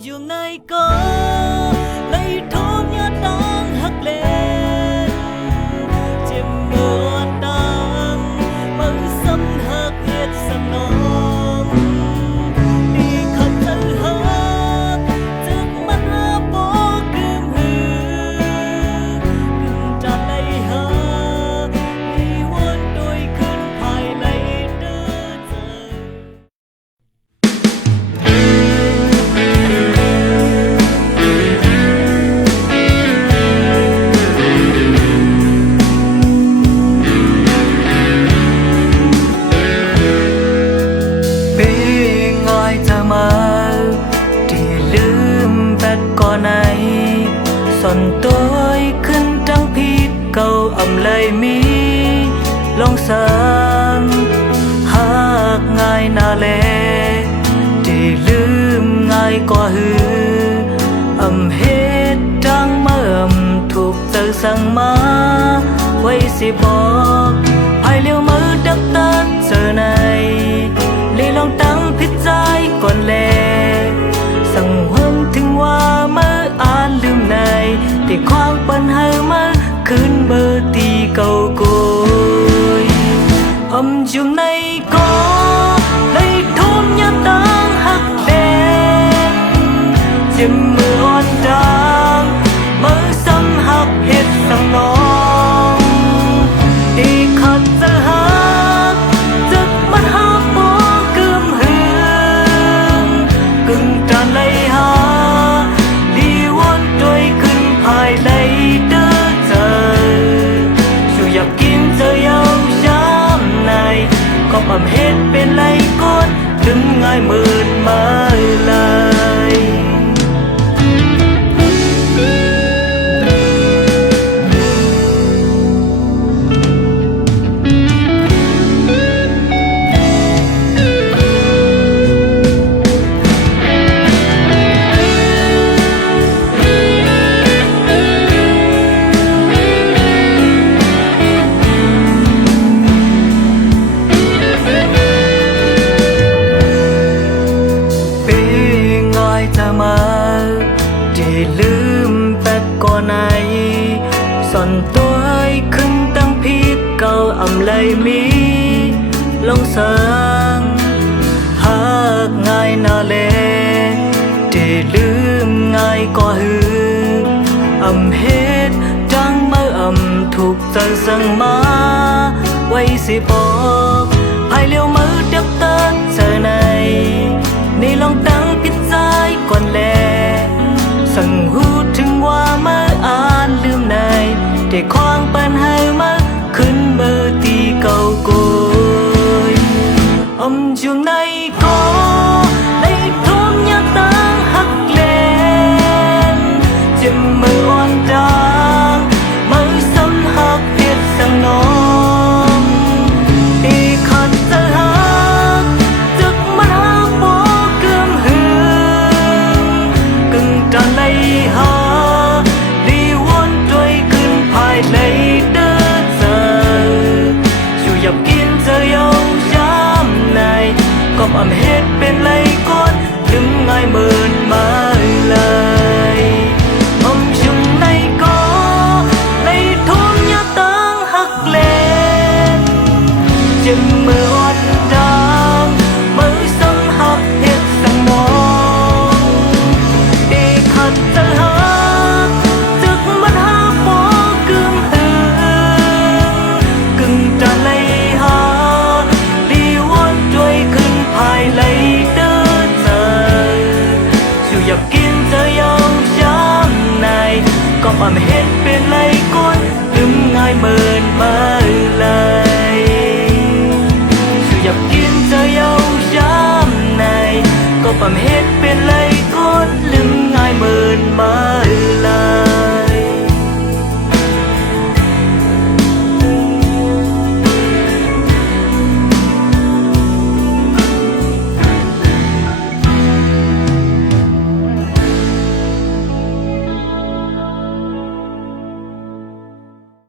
Dù này có lấy thốn nhớ đang hắc lên chiêm mưa đang băng sấm hắc hết sầm nón đi khắp chân hết trước mắt bố cơm hư đừng tràn lấy hơ đi quân đôi khuyên phải lấy đứa giờ. Son tôiขึ้นจังพีดเก่าอำเลยมีลองสั่งหากง่ายนาแลที่ลืมง่ายกว่าหืออำเฮ็ดจังเมื่อถูกเจอสั่งมาไว้สิบอกภายเลี้ยวมือดักตัดเจอในลีลองตั้งพิจายก่อนแลสั่งหวงถึงว่าเมื่ออ่านลืมในที่ความปัญหามาขึ้นเบอร์ตีเก่ากุยอยู่ในก็เลยทุ่มยาตังหักเด่นจิ้มมืออ่อนดังมือซ้ำหักเห็ดสั่งน้องตีขัดจะหักจึกมันหักโบกึมหืนกึ่งจะเลยหาดีวนด้วยขึ้นภายในเด้อเจออยู่อยากกินเจอยาวช้ำในก็อำเฮ็ดเป็นไรกดถึงง่ายหมื่นมาเลยลืมแต่ก่อนไหนสอนตัวขึ้นตั้งพีดเก่าอำเลยมีลองสั่งหากง่ายนาแลที่ลืมง่ายก็หืออำเฮ็ดจังเมื่อถูกใจสั่งมาไว้สิบอกภายเลี้ยวมือดักตัดเจอในนี่ลองตั้งพิจายก่อนแลสั่งหูถึงว่าเมื่ออ่านลืมในได้ความปัญหามาขึ้นเบอร์ตีเก่ากุยอยู่ในก็ได้ทุ่มยาตังหักเล่นจิ้มมืออ่อนดังมือซ้ำหักเห็ดสั่งน้องตีขัดจะหักจึกมันหักโบกึมหือกึ่งจะเลยหาดีวนด้วยขึ้นภายในเด้อเจออยู่อยากกินเจอยาวช้ำในก็อำเฮ็ดเป็นไรกดถึงง่ายหมื่นมาเลยอยู่ในก็เลยทุ่มยาตังหักเล่นจิ้มมืออ่อนดังมือซ้ำหักเห็ดสั่งน้องตีขัดจะหักจึกมันหักโบกึมหือกึ่งจะเลยหาดีวนด้วยขึ้นภายในเด้อเจออยู่อยากกินเจอยาวช้ำในก็อำเฮ็ดเป็นไรกดลืมง่ายเมื่อ